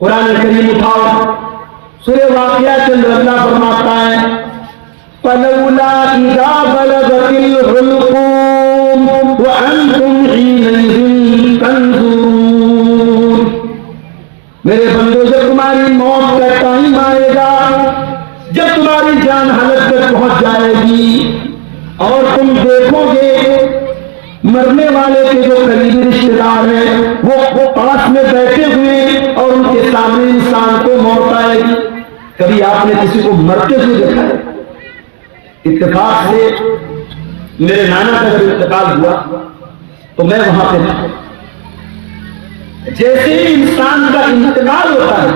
कुरान करीम उठाओ, सूरह वाक़िया के अंदर अल्लाह फरमाता है फलौला इज़ा बलगतिल हुलूम व अंतुम हीनइज़िन तंज़ुरून। मेरे बंदो, जब तुम्हारी मौत का टाइम आएगा, जब तुम्हारी जान हालत तक पहुंच जाएगी और तुम देखोगे मरने वाले के जो करीबी रिश्तेदार हैं वो पास में बैठे हुए और उनके सामने इंसान को मौत आएगी। कभी आपने किसी को मरते हुए देखा है? इत्तेफाक से मेरे नाना का जब इंतकाल हुआ तो मैं वहां पे था। जैसे ही इंसान का इंतकाल होता है,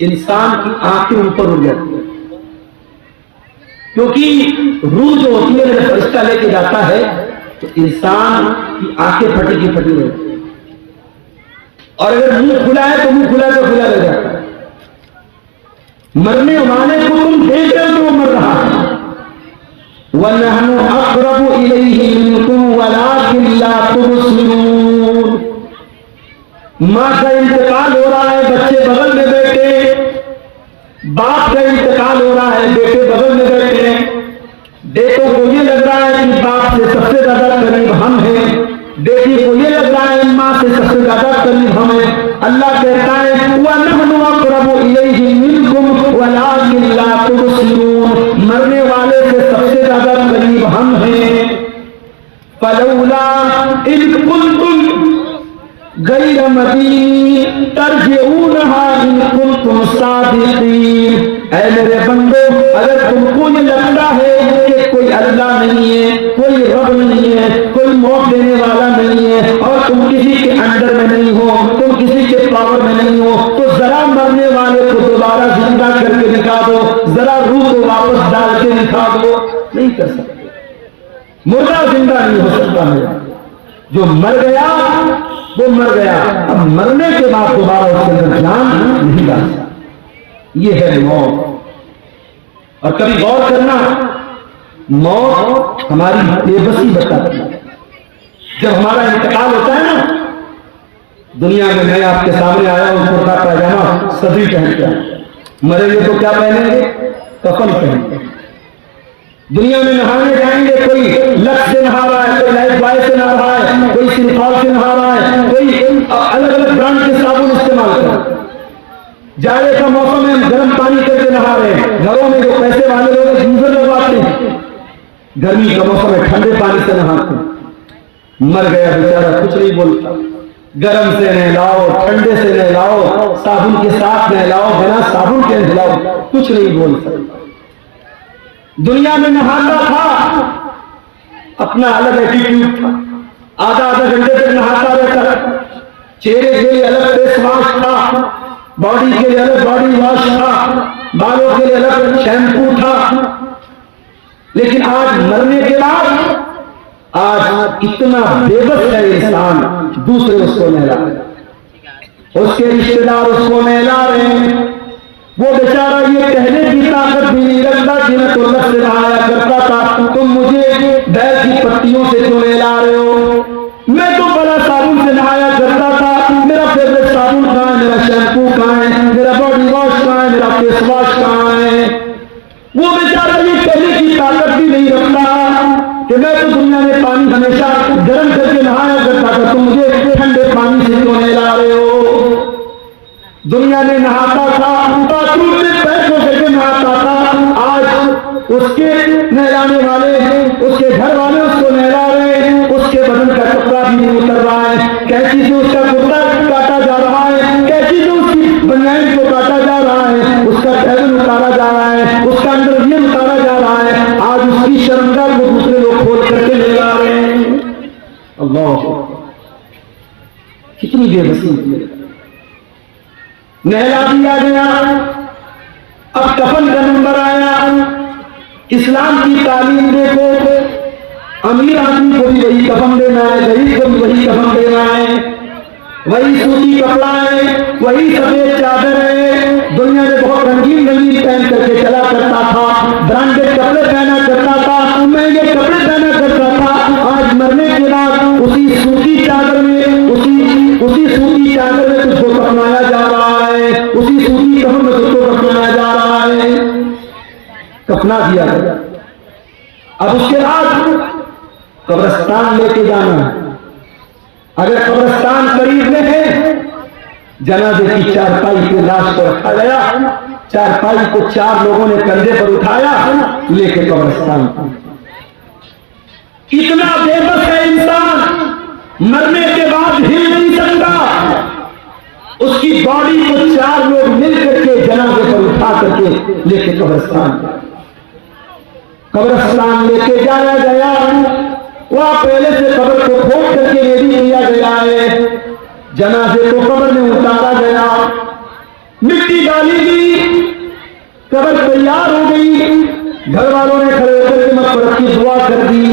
इंसान की आंखें ऊपर उठ जाती है, क्योंकि रूह जो होती है जब फरिश्ता लेके जाता है तो इंसान की आंखें फटी की फटी रहती है, और अगर मुंह खुला है तो मुंह खुला तो खुला रह जाता है। मरने वाले को तुम देख रहे हो तो वो मर रहा है। वनहनु अक़रबु इलैहि मिनकुम वलाकिन ला तुबसिरून। मां का इंतकाल हो रहा है, बच्चे बगल में बैठे, बाप का इंतकाल हो रहा है, बेटे बगल में बैठे। बेटों को ये लग रहा है कि बाप से सबसे ज्यादा करीब हम हैं, बेटी को ये लग रहा है मां से सबसे ज्यादा करीब हम हैं। अल्लाह कहता है वनहनु अक़रबु इलैहि मिनकुम वलाकिन ला तुबसिरून। मरने वाले से सबसे ज्यादा करीब हम हैं। फलौला इन कुंतुम गैर मदीन तरजिऊनहा इन कुंतुम सादिकीन। ऐ मेरे बंदो, अगर तुमको ये लगता है कि कोई अल्लाह नहीं है, कोई रब नहीं है, कोई मौत देने वाला नहीं है और तुम किसी के अंडर में नहीं हो, तुम किसी के पावर में नहीं हो, तो जरा मरने वाले को दोबारा जिंदा करके दिखा दो, जरा रूह को वापस डाल के दिखा दो। नहीं कर सकते, मुर्दा जिंदा नहीं हो सकता है। जो मर गया वो मर गया, अब मरने के बाद दोबारा उसके अंदर जान नहीं डाल सकता। ये है मौत। और कभी गौर करना, मौत हमारी बेबसी बताती है। जब हमारा इंतकाल होता है ना, दुनिया में मैं आपके सामने आया हूं, कुर्ता पैजामा सभी पहनते हैं, मरेंगे तो क्या पहनेंगे? कफन पहनेंगे। दुनिया में नहाने जाएंगे, कोई लक्ष्य से नहा रहा है, कोई लाइफ बॉय से नहा रहा है, कोई सिंथॉल से नहा रहा है, कोई अलग अलग ब्रांड के साबुन इस्तेमाल कर रहा है। जाड़े का मौसम में गर्म पानी करके नहा रहे हैं। घरों में जो पैसे वाले लोग गीजर लगवाते हैं, गर्मी का मौसम में ठंडे पानी से नहाते हैं। मर गया बेचारा, कुछ नहीं बोलता। गर्म से नहलाओ, ठंडे से नहलाओ, साबुन के साथ नहलाओ, बिना साबुन के नहलाओ, कुछ नहीं बोल सकता। दुनिया में नहाता था, अपना अलग एटीट्यूड था, आधा आधा घंटे तक नहाता रहता। चेहरे के लिए अलग फेस वॉश था, बॉडी के लिए अलग बॉडी वॉश था, बालों के लिए अलग शैम्पू था। लेकिन आज मरने के बाद आज इतना बेबस है इंसान, दूसरे उसको नहला रहे, उसके रिश्तेदार उसको नहला रहे हैं। वो बेचारा ये कहने की ताकत भी नहीं रखता कि मैं तो लफ्ज़ से नहाया करता था, तुम मुझे बैल की पत्तियों से क्यों नहला रहे हो? मैं तो बड़ा साबुन से नहाया करता था, मेरा फेवरेट साबुन कहाँ है, मेरा शैम्पू कहाँ है, मेरा बॉडी वॉश कहाँ है, मेरा फेस वॉश कहाँ है? वो बेचारा ये कहने की ताकत भी नहीं रखता कि मैं तो दुनिया में पानी हमेशा गर्म करके नहाया करता था, तुम मुझे ठंडे पानी से क्यों नहला रहे हो? दुनिया में नहाता था, बाथरूम में पैर धो करके नहाता था, आज उसके नहलाने वाले, उसके घर वाले उसको नहला रहे हैं, उसके बदन का कपड़ा भी नहीं उतर रहा है, कैंची से उसका कुर्ता काटा जा रहा है, कैंची से उसकी बनियान को काटा जा रहा है, उसका टैबन उतारा जा रहा है, उसका अंडरवियर उतारा जा रहा है। आज उसकी शर्मगाह को दूसरे लोग खोल करके नहला रहे हैं। अल्लाह, कितनी बेबसी। नहला दिया गया, अब कफन का नंबर आया। इस्लाम की तालीम देखो, अमीर आदमी को भी वही कफन देना है, गरीब को भी वही कफन देना है, वही सूती कपड़ा है, वही सफेद चादर है। दुनिया में बहुत रंगीन रंगीन पहन करके चला करता था, ब्रांडेड कपड़े पहना करता था, महंगे कपड़े पहना करता था। आज मरने के बाद उसी सूती चादर में, उसी सूती चादर में तुझको कफनाया जा दफना दिया गया। अब उसके बाद कब्रिस्तान लेके जाना है। अगर कब्रिस्तान करीब में है, जनाजे की चारपाई पे लाश को रखा गया, चारपाई को 4 लोगों ने कंधे पर उठाया, लेके कब्रिस्तान। इतना बेबस है इंसान, मरने के बाद हिल नहीं सकता। उसकी बॉडी को 4 लोग मिल करके जनाजे पर उठा करके लेके कब्रिस्तान लेके जाया गया। वहां पहले से कब्र को खोद करके रेडी किया गया है। जनाजे को कब्र में उतारा गया, मिट्टी डाली गई, कब्र तैयार हो गई। घर वालों ने खड़े होकर के मग़फ़िरत की दुआ कर दी,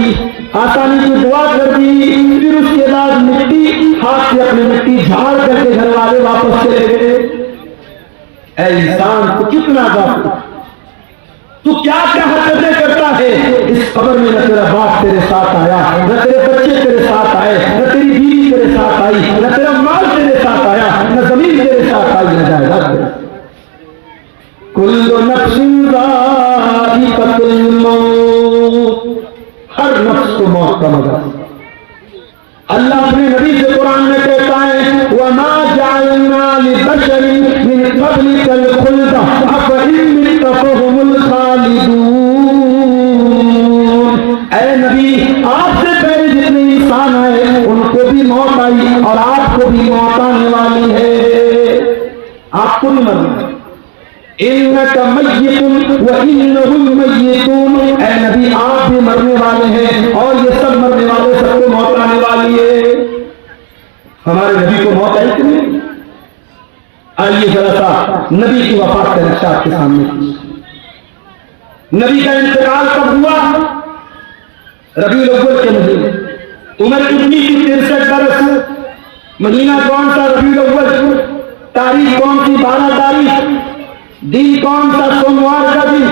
आसानी की दुआ कर दी। फिर उसके बाद मिट्टी हाथ से अपनी मिट्टी झाड़ करके घर वाले वापस चले गए। ऐ इंसान, तो कितना गाफिल, तू क्या क्या हरकतें करता है। इस कब्र में न तेरा बाप तेरे साथ आया, न तेरे बच्चे तेरे साथ आए, न तेरी बीवी तेरे साथ आई, न तेरा माल तेरे साथ आया, न जमीन तेरे साथ आई, न जायदाद। कुल्लु नफ्सिन ज़ाइक़तुल मौत, हर नफ्स को मौत का मजा। अल्लाह अपने नबी से कुरान में कहता है, वमा जअलना लिबशरिन मिन क़ब्लिकल खुल्द अफ़इन मित्त फ़हुमुल खालिदून। ऐ नबी, आपसे पहले जितने इंसान आए उनको भी मौत आई और आपको भी मौत आने वाली है। आपको नहीं मरना, इन्नका मय्यितुन व इन्नहुम मय्यितून। ऐ नबी, आप भी मरने वाले हैं और ये सब मरने वाले, सबको मौत आने वाली है। हमारे नबी को मौत आई कि नहीं? आइए जरा सा नबी की वफात का नक्शा आपके सामने। नबी का इंतकाल कब हुआ? रबीउल अव्वल के महीने। उम्र कितनी थी? 63 बरस। महीना कौन सा? रबीउल अव्वल। तारीख कौन सी? 12 तारीख। दिन कौन सा? सोमवार का दिन।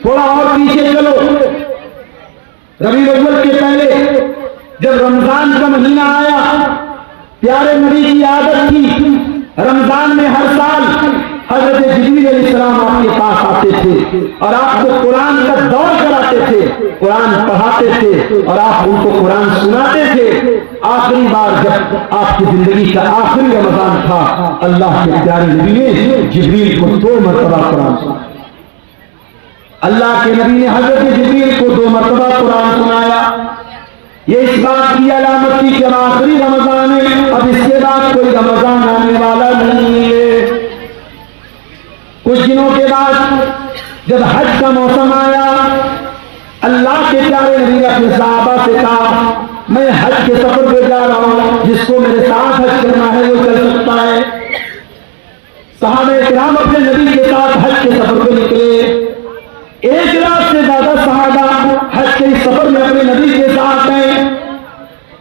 थोड़ा और पीछे चलो, रबीउल अव्वल के पहले जब रमजान का महीना आया, प्यारे नबी की आदत थी रमजान में हर साल हजरत जिब्रील अलैहिस्सलाम आपके पास आते थे और आपको कुरान का दौर कराते थे, कुरान पढ़ाते थे और आप उनको कुरान सुनाते थे। आखिरी बार जब आपकी जिंदगी का आखिरी रमजान था, अल्लाह के प्यारे नबी ने जिब्रील को 2 मरतबा कुरान सुनाया। अल्लाह के नबी ने हजरत जिब्रील को 2 मरतबा कुरान सुनाया। ये इस बात की अलामत थी कि आखिरी रमजान है, अब इसके बाद कोई रमजान आने वाला नहीं है। कुछ दिनों के बाद जब हज का मौसम आया, अल्लाह के प्यारे नबी ने अपने सहाबा से कहा, मैं हज के सफर पे जा रहा हूं, जिसको मेरे साथ हज करना है वो चल सकता है। सहाबा किराम अपने नबी के साथ हज के सफर पे निकले। 1 लाख से ज्यादा सहाबा हज के सफर में अपने नबी के साथ गए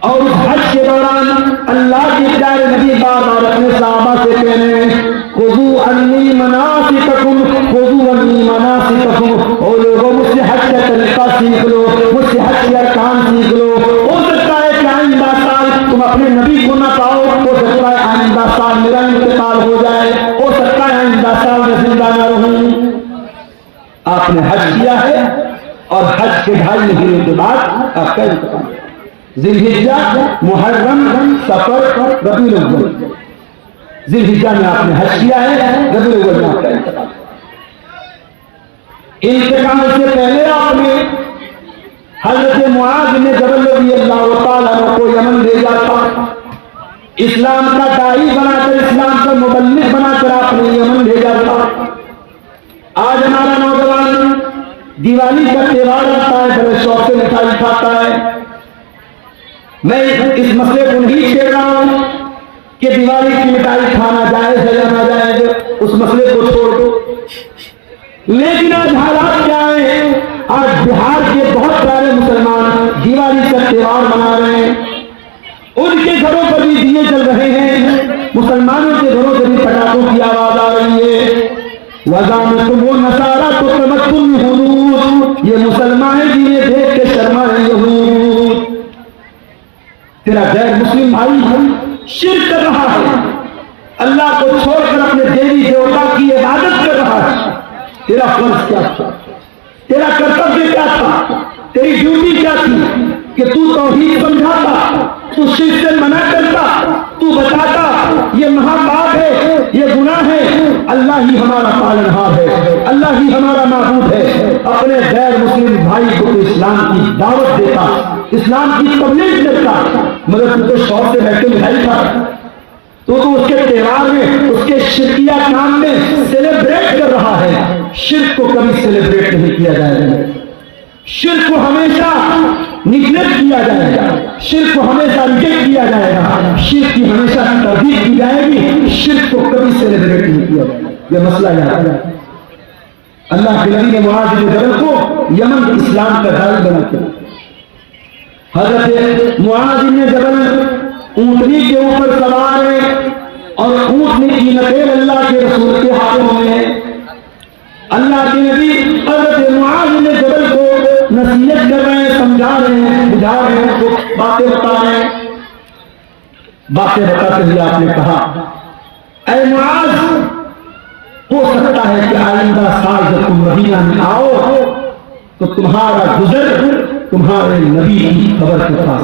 और उस हज के दौरान अल्लाह के प्यारे नबी बार बार अपने सहाबा से कह रहे हैं, खुज़ू अन्नी मनासिककुम, खुज़ू अन्नी मनासिककुम। ओ लोगों, मुझसे हज का तरीका सीख लो, मुझसे हज के अरकान सीख लो। हो सकता है कि आइंदा साल तुम अपने नबी को ना पाओ, हो सकता है आइंदा साल मेरा इंतकाल हो जाए, हो सकता है आइंदा साल मैं जिंदा न रहूं। आपने हज किया है और हज के 2.5 महीने के बाद आपका इंतकाल। जिलहिज्जा, मुहर्रम, सफर, रबीउल अव्वल। जिलहिज्जा में आपने हज किया है, रबीउल अव्वल में आपका इंतकाल। इंतकाल से पहले आपने हजरत मुआज ने जबल रज़ियल्लाहु तआला अन्हु को यमन भेजा था। इस्लाम का दाई बनाकर, इस्लाम का मुबल्लिग बनाकर आपने यमन भेजा था। आज हमारा नौजवान दिवाली का त्योहार आता है, बड़े शौक से मिठाई खाता है। मैं इस मसले को नहीं छेड़ रहा हूं कि दिवाली की मिठाई खाना जायज है या ना जायज, उस मसले को छोड़ दो। लेकिन आज हालात क्या है? आज बिहार के बहुत सारे मुसलमान दिवाली का त्योहार मना रहे हैं। उनके घरों पर भी दिए जल रहे हैं, मुसलमानों के घरों से भी पटाखों की आवाज आ रही है। वज़ाम तुम वो नसारा तो तमत्तुन हुनूद, ये मुसलमान जिन्हें देख के शर्माए यहूद। तेरा गैर मुस्लिम भाई शिर्क कर रहा है, अल्लाह को छोड़कर अपने देवी देवता की इबादत कर रहा है। तेरा फर्ज क्या था? तेरा कर्तव्य क्या था, तेरी ड्यूटी क्या थी कि तू तौहीद समझाता, तू शिर्क से मना करता, तू बताता ये महापाप है, ये गुनाह है, अल्लाह ही हमारा पालनहार है, अल्लाह ही हमारा माबूद है। अपने गैर मुस्लिम भाई को तो इस्लाम की दावत देता, इस्लाम की तबलीग करता, मगर तू तो शौक से बैठे मिठाई खा, तो उसके त्योहार में, उसके शिरकिया काम में सेलिब्रेट कर रहा है। शिर्क को कभी सेलिब्रेट नहीं किया जाएगा, शिर्क को हमेशा निग्लेक्ट किया जाएगा, शिर्क को हमेशा रिजेक्ट किया जाएगा, शिर्क की हमेशा तरदीद की जाएगी, शिर्क को कभी सेलिब्रेट नहीं किया जाएगा। यह मसला याद है। अल्लाह के नबी ने मुआज़ बिन जबल को यमन के इस्लाम का दाई बना के, हजरत मुआज़ बिन जबल ऊंटनी के ऊपर सवार है और ऊंटनी की नकेल अल्लाह के रसूल के हाथों में है। अल्लाह के नबी हजरत मुआज़ बिन जबल को नसीहत कर रहे हैं, समझा रहे हैं, बुझा रहे हैं, तो बातें बता रहे हैं। बातें बताते हुए आपने कहा, ऐ मुआज़, हो सकता है कि आइंदा साल जब तुम मदीना में आओ तो तुम्हारा गुजर तुम्हारे नबी की खबर के पास।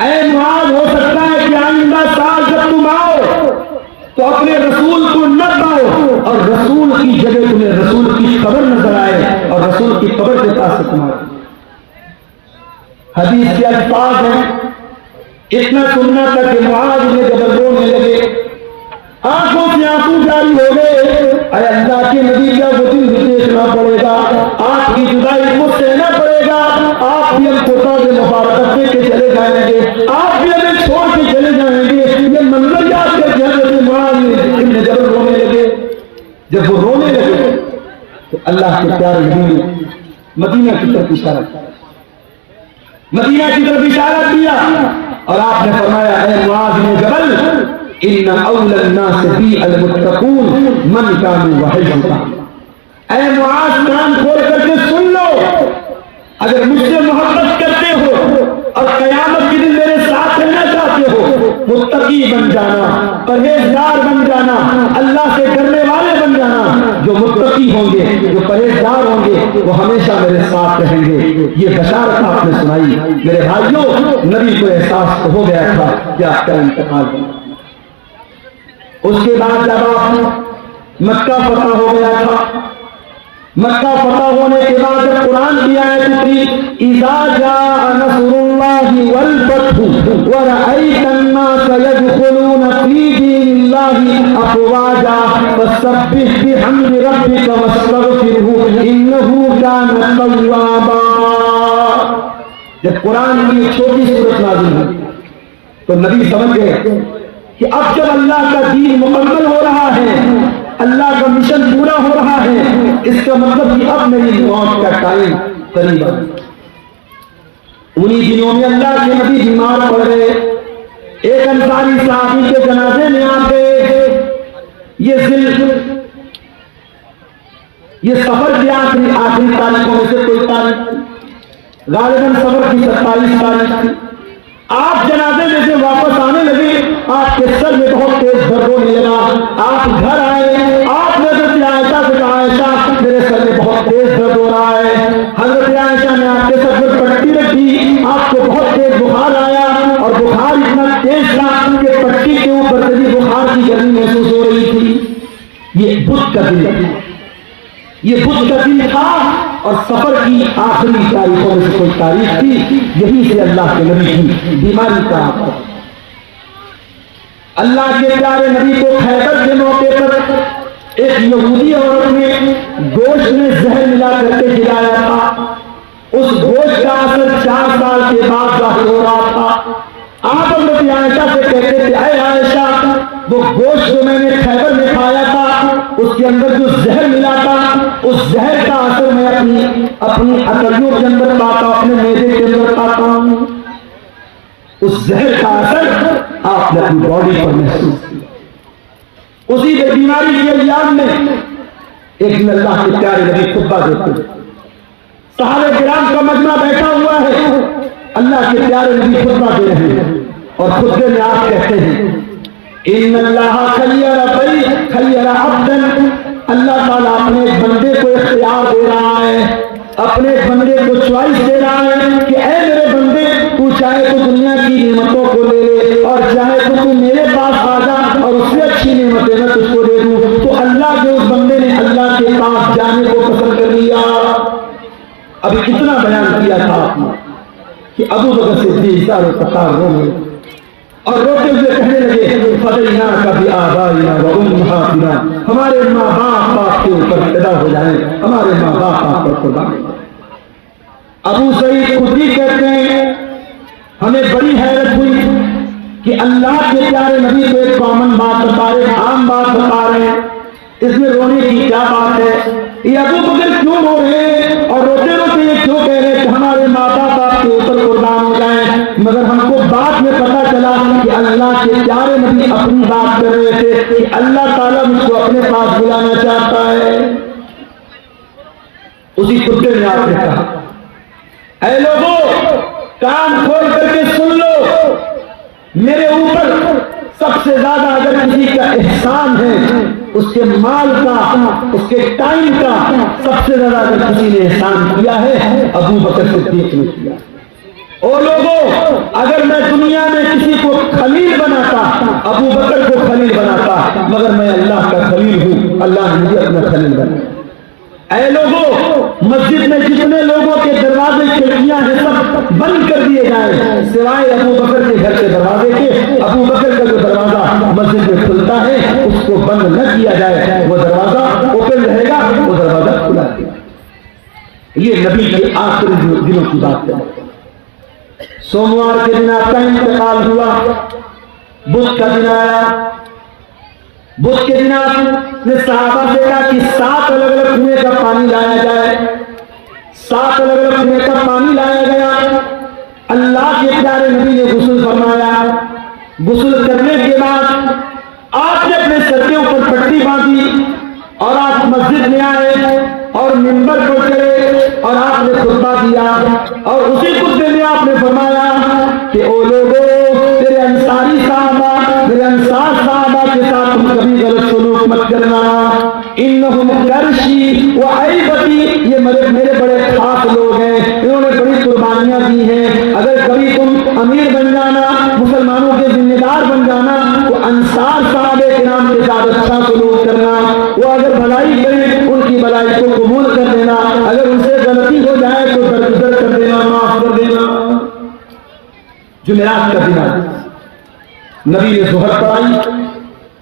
ऐ मुआज़, हो सकता है कि आइंदा साल जब तुम आओ तो अपने रसूल को न पाओ और रसूल की जगह तुम्हें रसूल की खबर नजर आए और रसूल की खबर के पास तुम्हारे। हदीस के अल्फाज हैं, इतना सुनना था कि मुआज़ ने जब रोने लगे, आंखों से आंसू जारी हो गए। अरे अल्लाह के नबी, क्या वो दिन भी देखना पड़ेगा, आपकी जुदाई को सहना पड़ेगा, आप भी हमको ताज़े मुबारक दे के चले जाएंगे, आप भी हमें छोड़ के चले जाएंगे। ये मंजर याद करके हज़रत मुआज़ इब्न जबल रोने लगे। जब वो रोने लगे तो अल्लाह के प्यारे नबी ने मदीना की तरफ इशारा किया, मदीना की तरफ इशारा किया और आपने फरमाया, ऐ मुआज़ बिन जबल, इन्ना औलन नास बी अल मुत्तकून मन कानू वहय्युका। ऐ मुआज़, कान खोल करके सुन लो, अगर मुझसे मोहब्बत करते हो और कयामत के दिन मेरे साथ रहना चाहते हो, मुत्तकी बन जाना, परहेजगार बन जाना, अल्लाह से डरने वाले बन जाना। जो मुत्तकी होंगे, जो परहेजगार होंगे, वो हमेशा मेरे साथ रहेंगे। ये बशारत आपने सुनाई। मेरे भाइयों, नबी को एहसास हो गया था कि आपका इंतकाल हुआ। उसके बाद जब आप मक्का फतह हो गया था, मक्का फतह होने के बाद जब कुरान की आयत उतरी, इज़ा जाअ नस्रुल्लाहि वल फतहु व रअयतन नास यदखुलून फी दीनिल्लाहि अफ़वाजा फसब्बिह बिहम्दि रब्बिका वस्तगफिरहु इन्नहु काना तव्वाबा। जब कुरान की छोटी सूरत नाज़िल हुई तो नबी समझ गए कि अब जब अल्लाह का दीन मुकम्मल हो रहा है, अल्लाह का मिशन पूरा हो रहा है, इसका मतलब कि अब मेरी मौत का टाइम करीब है। उन्हीं दिनों में अल्लाह के नबी बीमार पड़ गए। एक अंसारी साहबी के जनाजे में आ गए। ये सफर की आखिरी तारीखों में से कोई तारीख, गालिबन सफर की 27 तारीख थी। आप जनाजे में से वापस आने लगे, आपके सर में बहुत तेज दर्द होने लगा। आप घर आए, आपने हज़रत आयशा से कहा, आयशा मेरे सर में बहुत तेज दर्द हो रहा है। हज़रत आयशा ने आपके सर पर पट्टी रखी, आपको बहुत तेज बुखार आया और बुखार इतना तेज था कि पट्टी के ऊपर से भी बुखार की गर्मी महसूस हो रही थी। ये बुध का दिन था, ये बुध का दिन था और सफर की आखिरी तारीखों में से कोई तारीख थी। यही से अल्लाह के नबी की बीमारी का आपको, अल्लाह के प्यारे नबी को खैबर के मौके पर एक यहूदी औरत ने गोश्त में जहर मिला करके खिलाया था। उस गोश्त का असर 4 साल के बाद जाहिर हो रहा था। आप हज़रत आयशा से कहते थे, ऐ आयशा, वो गोश्त जो मैंने खैबर में खाया था, उसके अंदर जो जहर मिला था, उस जहर का असर मैं अपनी अकलियों के अंदर पाता, अपने मेदे के अंदर पाता हूं। उस जहर का असर आपने अपनी बॉडी पर महसूस किया। उसी बीमारी के अय्याम में एक दिन अल्लाह के प्यारे नबी खुतबा देते, सहाबे किराम का मजमा बैठा हुआ है, अल्लाह के प्यारे नबी खुतबा दे रहे हैं और खुतबे में आप कहते हैं, इन्नल्लाह खय्यरा अब्दन, अल्लाह ताला अपने बंदे को इख्तियार दे रहा सारों कतार रो गए और रोते हुए कहने लगे फदैना कभी आबाइना व उम्महातिना, हमारे माँ बाप आपके ऊपर पैदा हो जाए, हमारे माँ बाप आप पर कुर्बान। अबू सईद खुदरी कहते हैं हमें बड़ी हैरत हुई कि अल्लाह के प्यारे नबी को एक कॉमन बात बता रहे, आम बात बता रहे हैं, इसमें रोने की क्या बात है? ये अबू बकर क्यों रो रहे हैं और रोते रोते ये क्यों कह रहे हैं कि हमारे माँ बाप आपके ऊपर कुर्बान हो जाए? मगर हमको बाद में पता चला कि अल्लाह के प्यारे नबी अपनी बात कर रहे थे कि अल्लाह ताला मुझको अपने पास बुलाना चाहता है। उसी कुत्ते ने आपने कहा, ऐ लोगों कान खोल करके सुन लो, मेरे ऊपर सबसे ज्यादा अगर किसी का एहसान है, उसके माल का, उसके टाइम का सबसे ज्यादा अगर किसी ने एहसान किया है, अबू बकर सिद्दीक ने किया। ओ लोगों, अगर मैं दुनिया में किसी को खलील बनाता, अबू बकर को खलील बनाता, मगर मैं अल्लाह का खलील हूं, अल्लाह ने मुझे अपना खलील बनाया। ऐ लोगों, मस्जिद में जितने लोगों के दरवाजे खिड़कियां हैं सब बंद कर दिए जाए, सिवाय अबू बकर के घर के दरवाजे के। अबू बकर का जो दरवाजा मस्जिद में खुलता है उसको बंद न किया जाए, वो दरवाजा ओपन रहेगा, वो दरवाजा खुला रहेगा। ये नबी के आखिरी दिनों की बात है। सोमवार के दिन आपका इंतकाल हुआ, बुध का दिन आया। बुध के दिन आपने सहाबा से कहा कि 7 अलग अलग कुएं का पानी लाया जाए। 7 अलग अलग कुएं का पानी लाया गया। अल्लाह के प्यारे नबी ने गुस्ल फरमाया। गुस्ल करने के बाद आपने अपने सर के ऊपर पट्टी बांधी और आप मस्जिद में आए और मिंबर पर चढ़े और आपने खुतबा दिया। और उसी खुतबे में आपने फरमाया कि ओ लोगों, तेरे अंसारी साहबा, मेरे अंसार साहबा के साथ तुम कभी गलत सलूक मत करना। इन्नहुम करशी व ऐबती, ये मेरे बड़े खास लोग हैं, इन्होंने बड़ी कुर्बानियां दी हैं। अगर कभी तुम अमीर बन जाना, मुसलमानों के जिम्मेदार बन जाना, तो अंसार साहबे के नाम के साथ अच्छा सलूक करना। वो अगर भलाई करें, उनकी भलाई को कबूल कर देना। अगर उनसे गलती हो जाए तो दरगुजर कर देना, माफ कर देना। जुमेरात का दिन नबी ने ज़ुहर पढ़ाई,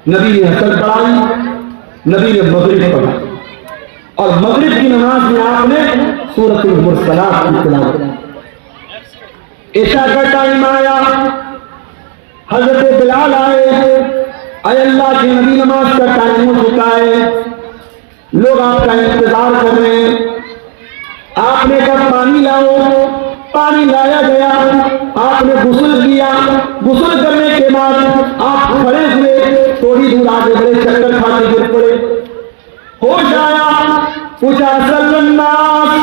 नबी ने असर पढ़ाई, नबी ने मगरिब पढ़ाई और मगरिब की नमाज में आपने सूरतुल मुरसलात की तिलावत। इशा का टाइम आया, हजरत बिलाल आए, अय अल्लाह के नबी नमाज का टाइम हो चुका है, लोग आपका इंतजार कर रहे हैं। आपने कहा पानी लाओ, पानी लाया गया। आपने गुस्ल किया। गुस्ल करने के बाद आप खड़े हुए, थोड़ी दूर आगे बढ़े, चक्कर खाते गिर पड़े। होश आया, पूछा सल्लल्लाहु,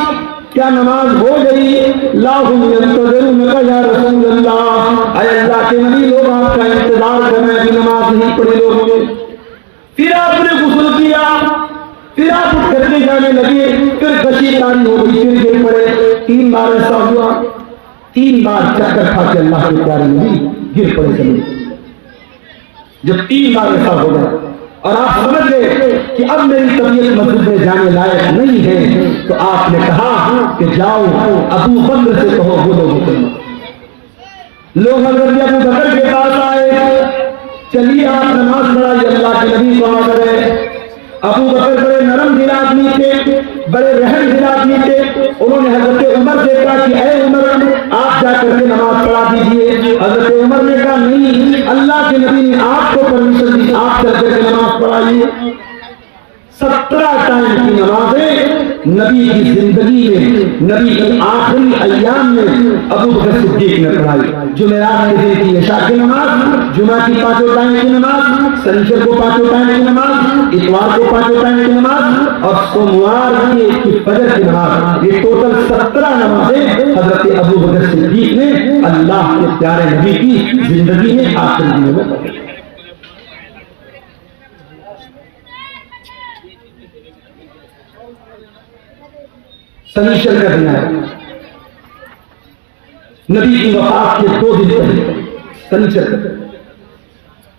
क्या नमाज हो गई? लाहुम यंतज़िरूनका या रसूल अल्लाह, ऐ अल्लाह के नबी, लोग आपका इंतजार कर रहे हैं, नमाज नहीं पढ़े लोगों ने। फिर आपने गुस्ल किया, फिर आप उठ करके जाने लगे, फिर कशी तारी हो गई, फिर गिर पड़े। 3 बार ऐसा हुआ। 3 बार चक्कर खा के अल्लाह के प्यारे नबी गिर पड़े जमीन। जब 3 बार ऐसा हो गया और आप समझ गए कि अब मेरी तबीयत मस्जिद में जाने लायक नहीं है, तो आपने कहा कि जाओ अबू बकर से कहो वो लोग हजरत अबू बकर के पास आए, चलिए आप नमाज पढ़ाइए, अल्लाह के नबी दुआ करें। अबू बकर बड़े नरम दिल आदमी थे, बड़े रहम दिल आदमी थे। उन्होंने हजरत उमर से कहा कि ऐ उमर, आप जा करके नमाज पढ़ा दीजिए। हजरत उमर ने कहा नहीं, अल्लाह के नबी ने आपको परमिशन दी, आप चल करके नमाज पढ़ाइए। 17 टाइम की नमाजें नबी की जिंदगी में, नबी की आखिरी अय्याम में अबू बकर सिद्दीक ने पढ़ाई। जुमेरात के दिन की इशा की नमाज, जुमा की 5 टाइम की नमाज, शनिचर को 5 टाइम की नमाज, इतवार को 5 टाइम की नमाज और सोमवार की फजर की नमाज। ये टोटल 17 नमाजें हजरत अबू बकर सिद्दीक ने अल्लाह के प्यारे नबी की जिंदगी में आखिरी दिनों में पढ़ी। शनिचर का दिन आया, नबी की वफात के 2 दिन पहले शनिचर का।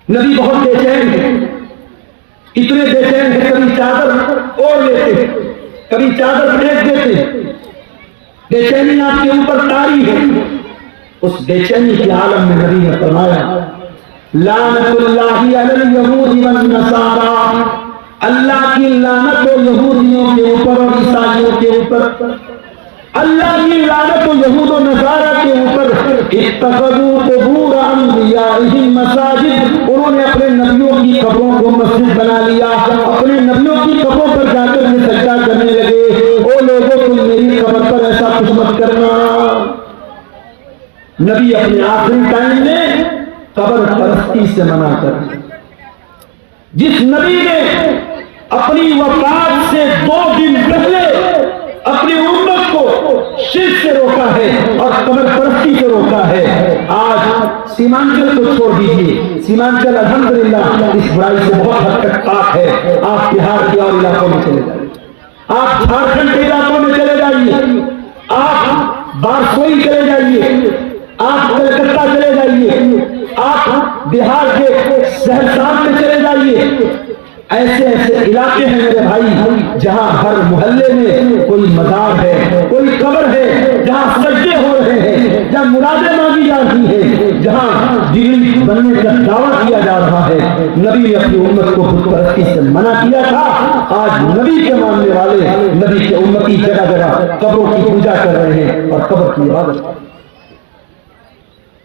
नबी बहुत बेचैन थे, इतने बेचैन थे, कभी चादर ओढ़ लेते, कभी चादर फेंक देते। बेचैनी आपके ऊपर तारी है। उस बेचैनी के आलम में नबी ने फरमाया, लानतुल्लाहि अलल यहूदी वन नसारा, अल्लाह की लानत हो यहूदियों के ऊपर और ईसाइयों के ऊपर, अल्लाह की लानत हो यहूद और नसारा के ऊपर। इत्तखज़ू क़ुबूर अंबियाइहिम मसाजिद, उन्होंने अपने नबियों की कब्रों को मस्जिद बना लिया, अपने नबियों की कब्रों पर जाकर के सजदा करने लगे। ओ लोगों, तुम मेरी कब्र पर ऐसा कुछ मत करना। नबी अपने आखिरी टाइम में कब्र परस्ती से मना कर, जिस नबी ने अपनी वफात से 2 दिन पहले अपनी उम्मत को शिर्क से रोका है और कब्र परस्ती से रोका है, आज सीमांचल को छोड़ दीजिए। सीमांचल अल्हम्दुलिल्लाह इस बुराई से बहुत हद तक पाक है। आप बिहार के और इलाकों में चले जाइए, आप झारखंड के इलाकों में चले जाइए, आप बारसोई चले जाइए, आप कलकत्ता चले जाइए, आप बिहार के सहरसा में चले जाइए। ऐसे ऐसे इलाके हैं मेरे भाई जहां हर मोहल्ले में कोई मजार है, कोई कब्र है, जहां सजदे हो रहे हैं, जहां मुरादें मांगी जा रही है, जहां दिल बनने का दावा किया जा रहा है। नबी ने अपनी उम्मत को बुतपरस्ती से मना किया था। आज नबी के मानने वाले, नबी के उम्मती जगह जगह कब्रों की पूजा कर रहे हैं और कब्र की इबादत।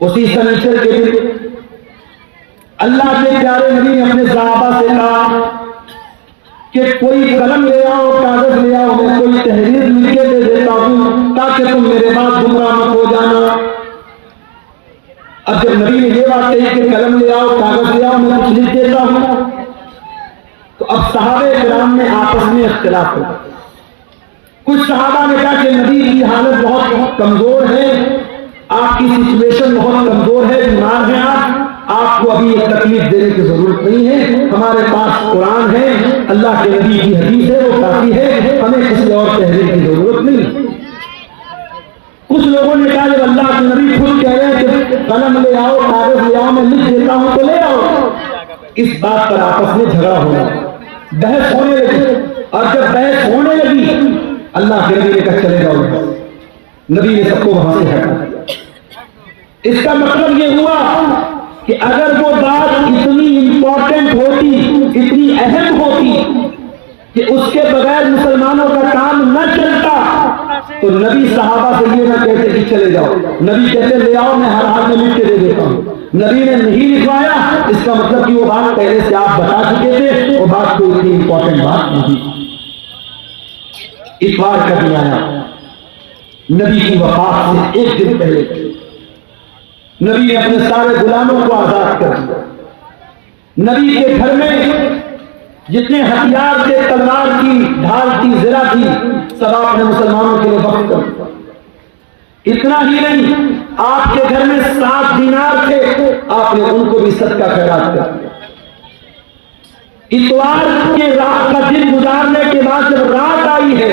उसी शनिचर के दिन अल्लाह के प्यारे नबी ने अपने सहाबा से कहा कि कोई कलम ले आओ, कागज ले आओ, मैं कोई तहरीर लिख के दे देता हूं ताकि तुम मेरे बाद गुमराह मत हो जाना। अब जब नबी ने ये बात कही कि कलम ले आओ, कागज ले आओ, मैं कुछ लिख देता हूं, तो अब सहाबे किराम में आपस में इख्तिलाफ हो। कुछ सहाबा ने कहा कि नबी की हालत बहुत कमजोर है, आपकी सिचुएशन बहुत कमजोर है, बीमार हैं आपको अभी एक तकलीफ देने की जरूरत नहीं है, हमारे पास कुरान है, अल्लाह के नबी की हदीस है, वो काफी है, हमें किसी और तहरीर की जरूरत नहीं। कुछ लोगों ने कहा जब अल्लाह के नबी खुद कह रहे हैं कि कलम ले आओ, कागज ले आओ, मैं लिख देता हूं तो ले आओ। इस बात पर आपस में झगड़ा होगा, बहस होने लगी, और जब बहस होने लगी अल्लाह के नबी ने कहा चले जाओ। नबी ने सबको वहां से हटा दिया। इसका मतलब ये हुआ कि अगर वो बात इतनी इंपॉर्टेंट होती, इतनी अहम होती कि उसके बगैर मुसलमानों का काम न चलता, तो नबी सहाबा से ये ना कहते कि चले जाओ, नबी कहते ले आओ, मैं हर हाल में लिख के दे देता हूं। नबी ने नहीं लिखवाया, इसका मतलब कि वो बात पहले से आप बता चुके थे, वो बात कोई इतनी इंपॉर्टेंट बात नहीं। इतवार का दिन आया, नबी की वफात से 1 दिन पहले नबी ने अपने सारे गुलामों को आजाद कर दिया। नबी के घर में जितने हथियार थे, तलवार थी, ढाल थी, ज़रा थी, सब आपने मुसलमानों के लिए वक्त कर दिया। इतना ही नहीं, आपके घर में 7 दीनार थे, आपने उनको भी सदका खैरात कर दिया। इतवार के रात का दिन गुजारने के बाद जब रात आई है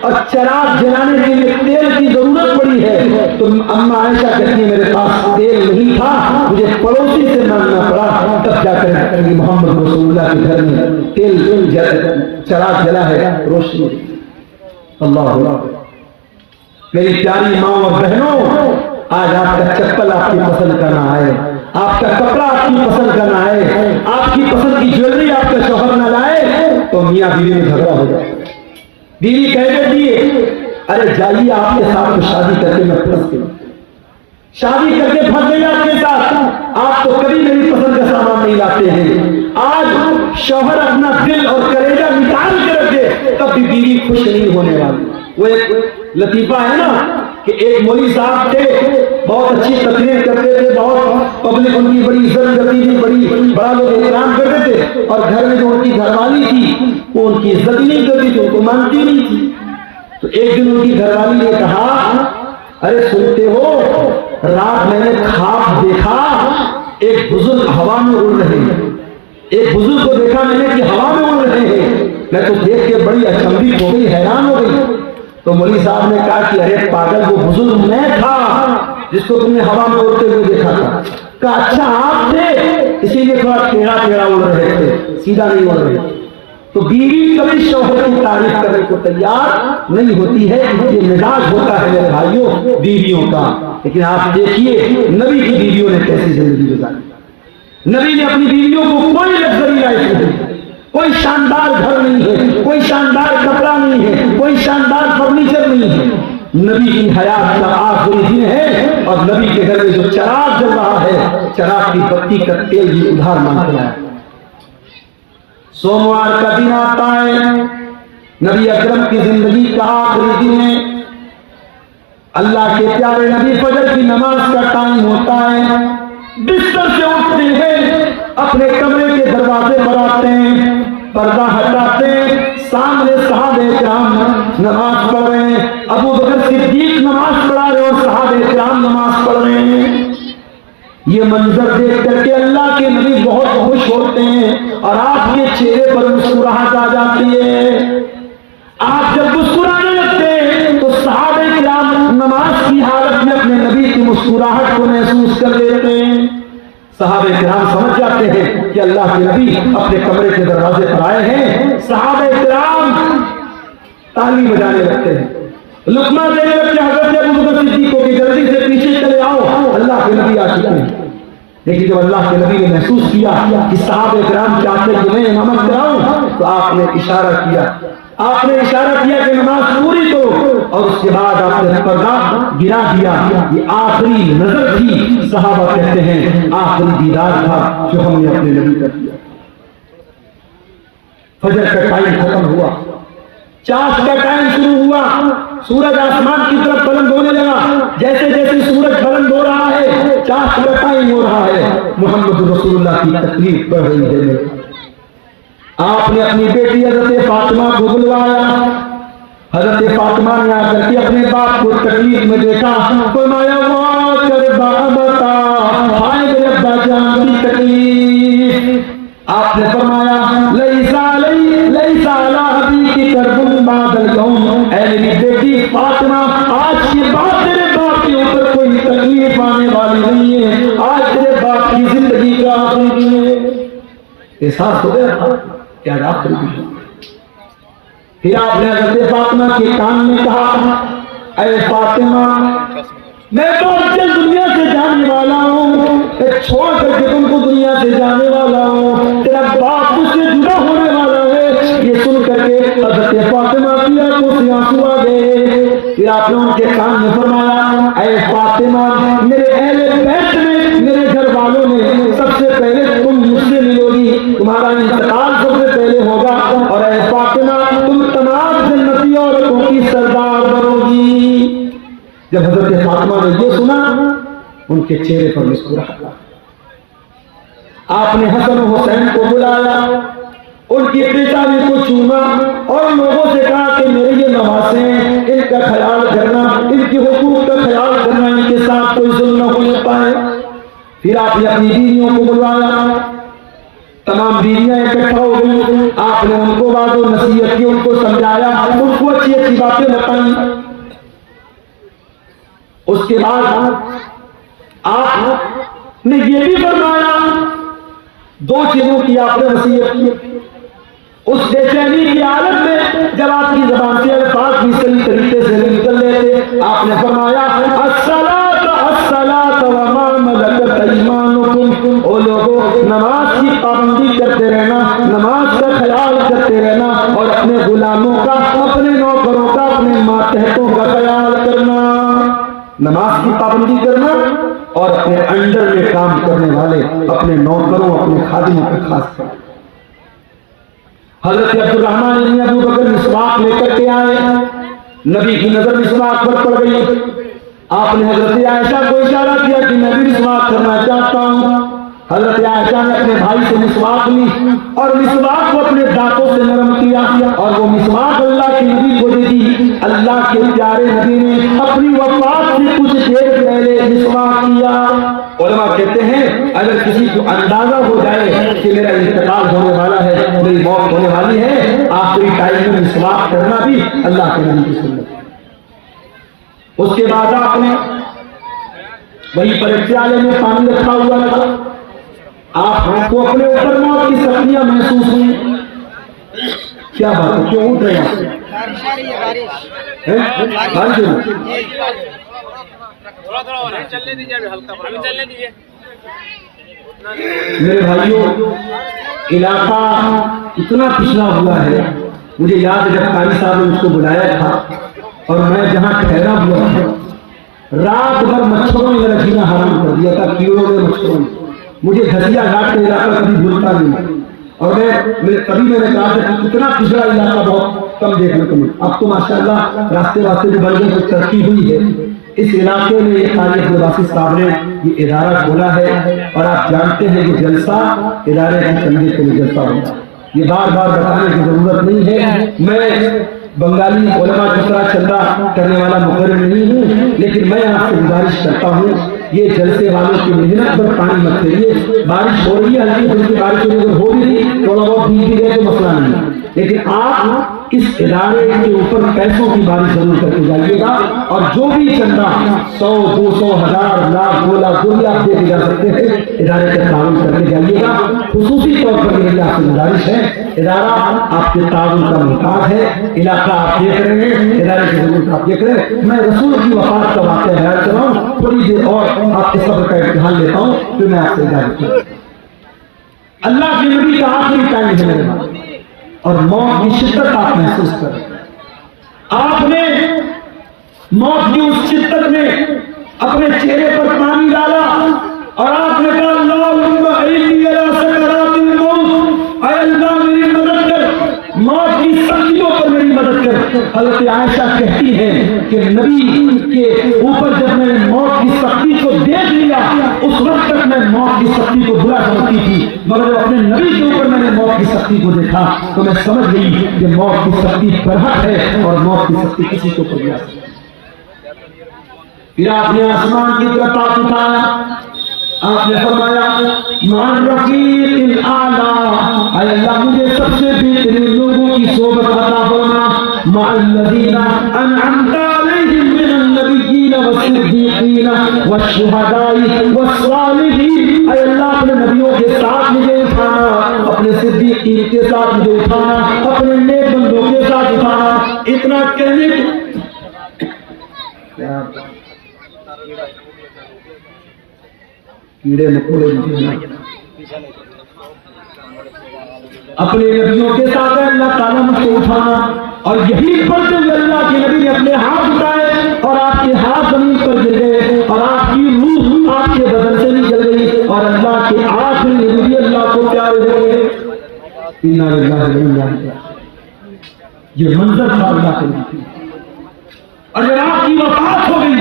और चराग जलाने के लिए तेल की जरूरत पड़ी है, तो अम्मा आयशा कहती है मेरे पास तेल नहीं था, मुझे पड़ोसी से मांगना पड़ा, तब जाकर मोहम्मद रसूलुल्लाह के घर में तेल चराग जला है, रोशनी। अल्लाह मेरी प्यारी माँ और बहनों, आज आपका चप्पल आपकी पसंद का ना आए, आपका कपड़ा आपकी पसंद का ना आए, आपकी पसंद की ज्वेलरी आपका शौहर ना लाए, तो मियाँ बीवी में झगड़ा हो जाए। बीवी कह देती है अरे जाइए आपके साथ तो शादी करके मैं फंस गई, शादी करके फंस गई आपके साथ, आप तो कभी मेरी पसंद का सामान नहीं लाते हैं। आज शौहर अपना दिल और कलेजा निकाल के रखे, तब भी बीवी खुश नहीं होने वाली। वो एक लतीफा है ना कि एक मौलवी साहब थे, बहुत अच्छी तकरीर करते थे, बहुत पब्लिक उनकी बड़ी इज्जत करती थी, बड़ा लोग एहतराम करते थे, और घर में जो उनकी घरवाली थी वो उनकी इज्जत ही नहीं करती थी, उनको मानती नहीं थी। तो एक दिन उनकी घरवाली ने कहा अरे सुनते हो, रात मैंने ख्वाब देखा एक बुजुर्ग हवा में उड़ रहे हैं, एक बुजुर्ग को देखा मैंने कि हवा में उड़ रहे हैं, मैं तो देख के बड़ी अचंभित हो गई, हैरान हो गई। तो मौलवी साहब ने कहा कि अरे पागल, वो बुजुर्ग मैं था जिसको तुमने हवा में उड़ते हुए देखा था। कहा अच्छा आप थे, इसीलिए थोड़ा टेढ़ा टेढ़ा उड़ रहे थे, सीधा नहीं उड़ रहे। तो बीवी कभी शौहर की तारीफ करने को तैयार नहीं होती है। ये मिजाज होता है मेरे भाइयों बीवियों का। लेकिन आप देखिए नबी की बीवियों ने कैसी जिंदगी गुजारी। नबी ने अपनी बीवियों को कोई लग्जरी लाइफ नहीं, कोई शानदार घर नहीं है, कोई शानदार कपड़ा नहीं है, कोई शानदार फर्नीचर नहीं है। नबी की हयात का आखिरी दिन है और नबी के घर में जो चिराग जल रहा है, चिराग की बत्ती का तेल भी उधार मांग रहा है। सोमवार का दिन आता है, नबी अकरम की जिंदगी का आखिरी दिन है। अल्लाह के प्यारे नबी फजर की नमाज का टाइम होता है, बिस्तर से उठते हैं, अपने कमरे के दरवाजे पर आते हैं, पर्दा हटाते हैं, सामने सहाबे किराम नमाज पढ़ रहे हैं। अबू बकर सिद्दीक नमाज पढ़ा रहे और सहाबे किराम नमाज पढ़ रहे हैं। ये मंजर देख करके अल्लाह के नबी बहुत खुश होते हैं और आपके चेहरे पर मुस्कुराहट आ जाती है। आप जब मुस्कुराने लगते हैं तो सहाबे किराम नमाज की हालत में अपने नबी की मुस्कुराहट को महसूस कर लेते हैं। सहाबे किराम समझ जाते हैं कि अल्लाह के नबी अपने कमरे के दरवाजे पर आए हैं। सहाबे किराम ताली बजाने लगते हैं, लुकमा देने लगते हैं हजरत अबू बकर सिद्दीक को कि जल्दी से पीछे चले आओ, अल्लाह के नबी आ चुके हैं। लेकिन जब अल्लाह के नबी ने महसूस किया कि सहाबे किराम चाहते कि मैं इमामत कराऊं, तो आपने इशारा किया कि नमाज पूरी करो और उसके बाद आपने पर्दा गिरा दिया। ये आखिरी नजर थी, सहाबा कहते हैं आखिरी दीदार था जो हमने अपने नबी का किया। फजर का टाइम खत्म हुआ, चाश का टाइम शुरू हुआ, सूरज आसमान की तरफ बुलंद होने लगा। जैसे जैसे सूरज बुलंद हो रहा है, चाश का टाइम हो रहा है, मोहम्मद रसूलुल्लाह की तकलीफ बढ़ रही है। आपने अपनी बेटी हजरत फातिमा को बुलवाया। हजरत फातिमा ने आकर के अपने बाप को तकलीफ में देखा, फरमाया वाह कर बता, हाय मेरे अब्बा जान की तकलीफ। आपने फरमाया लैसा अला अबी की करबुन बादल यौम, ऐ मेरी बेटी फातिमा आज के बाद तेरे बाप के ऊपर कोई तकलीफ आने वाली नहीं है, आज तेरे बाप की जिंदगी का आखिरी दिन है। एहसास हो गया क्या आप? फिर आपने हजरत फातिमा के कान में कहा, ऐ फातिमा मैं तो अचल दुनिया से जाने वाला हूँ, छोड़ करके तुमको दुनिया से जाने वाला हूँ, तेरा बाप तुझसे जुदा होने वाला है। ये सुन करके हजरत फातिमा की आंखों से आंसू आ गए। फिर आपने उनके कान में फरमाया, ऐ फातिमा मेरे अहले बैत में मेरे घर वालों ने सबसे पहले तुम मुझसे मिलोगी, तुम्हारा इंतकाल सबसे पहले होगा और ऐ फातिमा तुम तमाम जन्नती औरतों की सरदार बनोगी। जब हजरत फातिमा ने ये सुना, उनके चेहरे पर मुस्कुराहट आ। आपने हसन और हुसैन को बुलाया, उनकी पेशानी को चूमा और लोगों से कहा कि मेरे ये नवासे हैं, इनका ख्याल करना, इनके हुकूक का ख्याल करना, इनके साथ कोई जुल्म न हो पाए। फिर आपने अपनी बीवियों को बुलवाया, तमाम बीवियां इकट्ठा हो गई। आपने उनको बातों नसीहत की, उनको समझाया, उनको अच्छी अच्छी बातें बताई। उसके बाद आपने ये भी फरमाया, दो चीजों की आपने वसीयत की। उस बेचैनी की हालत में जब आपकी जबान से अल्फाज भी सही तरीके से निकल लेते, आपने फरमाया अस्सलात अस्सलात व मा मलकत अयमानुकुम, ओ लोगों नमाज की पाबंदी करते रहना, नमाज का ख्याल करते रहना और अपने गुलामों का, अपने नौकरों का, अपने मातहतों का ख्याल करना। नमाज की पाबंदी करना और अपने अंडर में काम करने वाले अपने नौकरों, अपने खादिमों का खास करना। हजरत अब्दुर्रहमान इब्न अबू बकर मिसवाक लेकर के आए, नबी की नजर मिसवाक पर पड़ गई। आपने हजरत आयशा को इशारा किया कि मैं भी मिसवाक करना चाहता हूँ। हजरत आयशा ने अपने भाई से मिसवाक ली और मिसवाक को अपने दांतों से नरम किया और वो मिसवाक अल्लाह के नबी को दे दी। अल्लाह के प्यारे नबी ने अपनी वफात से कुछ देर पहले मिसवाक किया। उलमा कहते हैं अगर किसी को अंदाजा हो जाए कि मेरा इंतकाल होने वाला है, मेरी मौत होने वाली है, आखिरी टाइम में मिसवाक करना भी अल्लाह के नबी की सुन्नत है। उसके बाद आपने वही पर प्याले में पानी रखा हुआ था, आपको अपने ऊपर मौत की शक्तियां महसूस हुई। क्या बात है, क्यों उठ रहे हैं? बारिश हो रही? थोड़ा चलने दीजिए, हल्का अभी चलने दीजिए। मेरे भाइयों, इलाका इतना पिछड़ा हुआ है। मुझे याद है जब कारी साहब ने उसको बुलाया था और मैं जहाँ ठहरा हुआ था, रात भर मच्छरों ने मेरा जीना हराम कर दिया था, कीड़ों ने, मच्छरों ने। मुझे घसिया घाट का इलाका कभी भूलता नहीं। और मैंने कहा था कि इतना पिछड़ा इलाका बहुत कम देखने को मिला। अब तो माशाअल्लाह रास्ते वास्ते भी बन गए, कुछ तरक्की हुई है। इस इलाके में कारी अब्दुल साहब ने ये इदारा खोला है और आप जानते हैं कि जलसा इदारे के चंदे के लिए जलसा होता है। ये बार बार बताने की जरूरत नहीं है। मैं बंगाली उलमा की तरह चंदा करने वाला मुकर्रर नहीं हूँ, लेकिन मैं आपसे गुजारिश करता हूँ, ये जलसे वालों की मेहनत पर पानी मत फेरिए। बारिश हो रही है, हल्की फुल्की बारिश हो भी रही, थोड़ा बहुत भीग भी गए तो मसला नहीं, लेकिन आप इस इदारे के ऊपर पैसों की बारिश जरूर करके जाइएगा। और जो भी चंदा 100, 200, 1000, लाख, 2 लाख जो भी आप देके जा सकते हैं, इदारे का ताउन करके जाइएगा। खुसूसी तौर पर मेरी आपसे गुजारिश है, इदारा आपके ताउन का मुहताज है। इलाका आप देख रहे हैं, इदारे की जरूरत आप देख रहे हैं। मैं रसूल की वफात का वाक़या बयान कर रहा हूँ, थोड़ी देर और आपके सब्र का इम्तिहान लेता हूँ, फिर मैं आपसे इजाजत करूँ। अल्लाह के नबी का आखिरी टाइम है मेरे पास, और मौत की शिद्दत आप महसूस करें। आपने मौत की उस शिद्दत में अपने चेहरे पर पानी डाला और आपने कहा, अल्लाह मेरी मदद कर, मौत की सख्तियों पर मेरी मदद कर। हज़रत आयशा कहती है कि नबी के ऊपर जब मैंने मौत की सख्ती को देख लिया, उस वक्त तक मैं मौत की सख्ती को बुरा समझती थी, मगर जब अपने नबी के ऊपर मैंने मौत की सख्ती को देखा तो मैं समझ गई कि मौत की सख्ती बरहक है और मौत की सख्ती किसी को ऊपर जा सकती है। फिर आपने आसमान की तरफ हाथ उठाया, आपने फरमाया, मान रफीक़िल आला, अल्लाह मुझे सबसे बेहतरीन लोगों की सोबत अता फरमा, मअल्लज़ीना अनअमता अलैहिम मिनन नबिय्यीन वस्सिद्दीक़ीन वश्शुहदाई वस्सालिहीन। अल्लाह अपने नबियों के साथ मुझे उठाना, अपने सिद्दीक़ीन के साथ मुझे उठाना, अपने नेक बंदों के साथ उठाना। इतना कहने कीड़े मकोड़े अपने नबियों के साथ अल्लाह ताला मुझको उठाना। और यही पढ़ते हुए अल्लाह के नबी ने अपने हाथ उठाए और आपके हाथ जमीन पर गिर गए और आपकी रूह आपके बदन से निकल गई और अल्लाह के आखिरी नबी अल्लाह को प्यारे हो गए। इन्ना लिल्लाहि व इन्ना इलैहि राजिऊन। ये मंजर था अल्लाह के नबी। और जब आपकी वफात हो गई,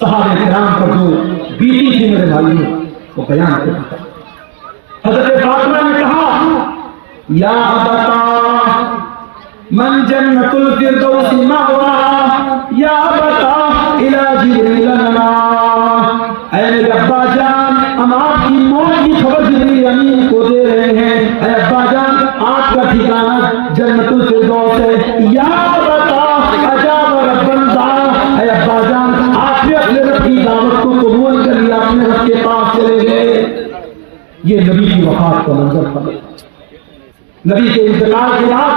सहाबे किराम पर जो बीती थी मेरे भाइयों को बयान करता। हज़रत फातिमा ने कहा, या अबता मन जन्नतुल फिरदौस मअवा, या अबता इला जिब्रील नमा। ऐ मेरे अब्बा जान, हम आपकी मौत की खबर जिब्रील अमीन को दे रहे हैं। ऐ अब्बा जान, आपका ठिकाना जन्नतुल फिरदौस है। या अबता अजाब रब्बन दा, ऐ अब्बा जान, आपने अपने रब की दावत को कबूल कर लिया, अपने रब के पास चले गए। ये नबी की वफात का मंजर था। नबी के इंतकाल के बाद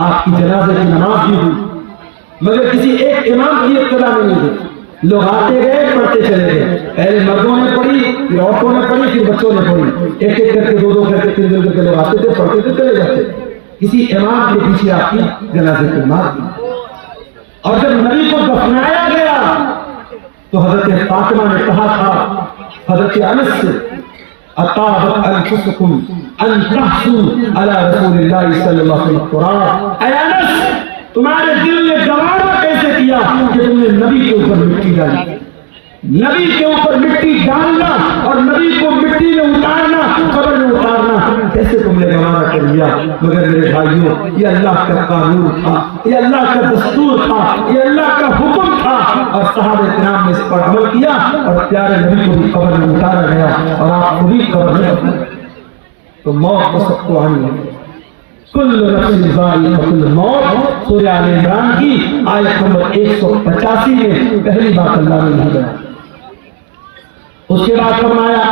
आपकी जनाजे की नमाज भी हुई, मगर किसी एक इमाम की इत्तला नहीं हुई। लोग आते गए, पढ़ते चले गए। पहले मर्दों ने पढ़ी, फिर औरतों ने पढ़ी, फिर बच्चों ने पढ़ी। एक एक करके, 2-2 करके, 3-3 करके लोग आते थे, पढ़ते थे, चले जाते। किसी इमाम के पीछे आपकी जनाजे की नमाज हुई। और जब नबी को दफनाया गया तो हजरत फातिमा ने कहा था हजरत अनस से, अताबत अनफुसकुम अन तहसू अला रसूलिल्लाह सल्लल्लाहु अलैहि वसल्लम। ऐ अनस, तुम्हारे दिल ने गवारा कैसे किया कि तुमने नबी के ऊपर मिट्टी डाली। नबी के ऊपर मिट्टी डालना और नबी को मिट्टी में उतारना, कब्र में उतारना, कैसे तुमने गवारा कर लिया। मगर मेरे भाइयों, ये अल्लाह का कानून था, ये अल्लाह का दस्तूर था, ये अल्लाह का हुक्म था और सहाबे किराम ने इस पर अमल किया और प्यारे नबी को भी कब्र में उतारा गया और आपको भी कब्र में। तो मौत को सबको आनी है। कुल्लु नफ्सिन ज़ाइक़तुल मौत, सूरह आल इमरान की आयत नंबर 185 में पहली बात अल्लाह ने बताया। उसके बाद फरमाया,